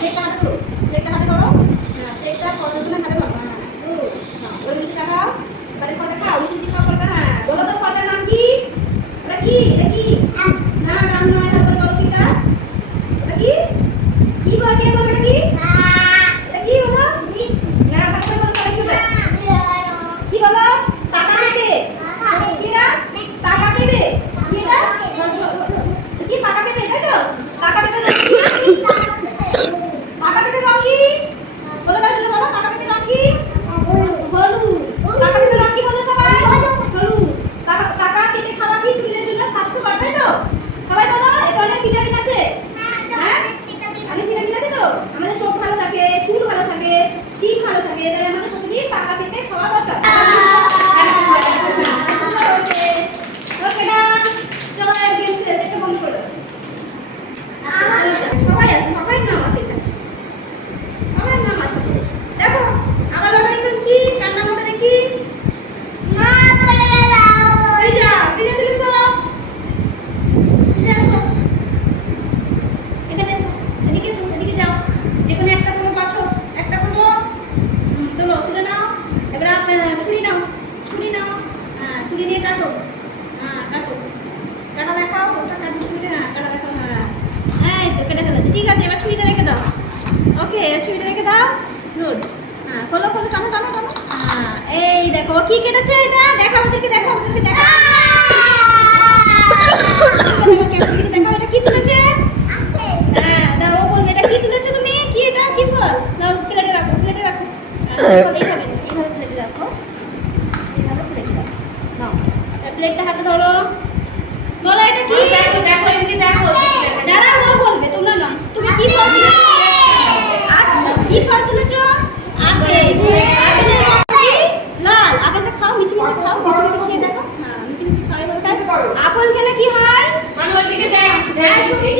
প্লেটটা হাতে করো, প্লেটটা হাতে করো। হ্যাঁ, প্লেটটা ফলের সময় হাতে করো। হ্যাঁ, গুড। হ্যাঁ, ওই মিষ্টিটা খাও। এবারে ফলটা খাও, মিষ্টি খাও ফলটা। হ্যাঁ, বলো তো ফলটার নাম কি? ওটা কি? এটা কি? না, নাম নয়, হাত করে বলো কিটা? ওটা কি? কি বল, কে বলবে এটা কি? এটা কি বলো? না, হাত করে বলো তাহলে কি হবে? কি বলো? টাকা পেবে। কি না? টাকা পেবে। কি না? কি টাকা পেবে, তাই তো? টাকা পেবে না? টাকা পেবে রং কি? বলো দাও, বলো টাকা পেবে রং কি? হলুদ। টাকা পেবে রং কি বলো সবাই? হলুদ। টাকা পেবে খাওয়া কি শরীরের জন্য স্বাস্থ্যকর, তাই তো? সবাই বলো, এটা অনেক ভিটামিন আছে। হ্যাঁ, অনেক ভিটামিন আছে তো? আমাদের চোখ ভালো থাকে, চুল ভালো থাকে, স্কিন ভালো থাকে, তাই আমাদের প্রতিদিন টাকা পেবে খাওয়া দরকার। ওকে না, চলো আর গেম শেষ, এটা বন্ধ করে দাও। সবাই আছে, সবাই নাম আছে এখানে, সবাই নাম আছে। দেখো আমার লটারি খুলছি, কার নাম ওটা দেখি। ফ্রিজা, ফ্রিজা চলে এসো। ফ্রিজা এসো, এখানে এসো, এদিকে এসো, এদিকে যাও। যেকোনো একটা কোনো বাছো, একটা কোনো তোলো, তুলে নাও। এবার ছুরি নাও, ছুরি নাও। হ্যাঁ, ছুরি দিয়ে কাটো। হ্যাঁ, কাটো, কাটা দেখাও, ওটা কাটো, ছুরি। হ্যাঁ, কাটা দেখাও। হ্যাঁ, এই তো কেটে ফেলেছে। ঠিক আছে, এবার ছুরিটা রেখে দাও। ওকে, ছুরিটা রেখে দাও। গুড। হ্যাঁ, খোলো খোলো, টানো টানো টানো। হ্যাঁ, এই দেখো কি কেটেছে এটা, দেখাও ওদেরকে, দেখাও ওদেরকে, দেখাও। দেখাও এটা কি তুলেছে। হ্যাঁ, দাঁড়াও, বলবে এটা কি তুলেছো তুমি, কি এটা, কি ফল? নাও, প্লেটে রাখো, প্লেটে রাখো। এইভাবে এইভাবে প্লেটে রাখো, এইভাবে প্লেটে রাখো। নাও, প্লেটটা হাতে ধরো, বলো এটা কি? দেখো এদিকে দেখো। দাঁড়াও, ও বলবে, তোমরা নয়। তুমি কি ফল তুলেছো? কি ফল তুলেছো? আপেল। আপেলের রং কি? লাল। আপেলটা খাও, মিচি মিচি খাও, মিচি মিচি খেয়ে দেখো। হ্যাঁ, মিচি মিচি খাও। আপেল খেলে কি হয়? ওইদিকে দেখ। শক্তি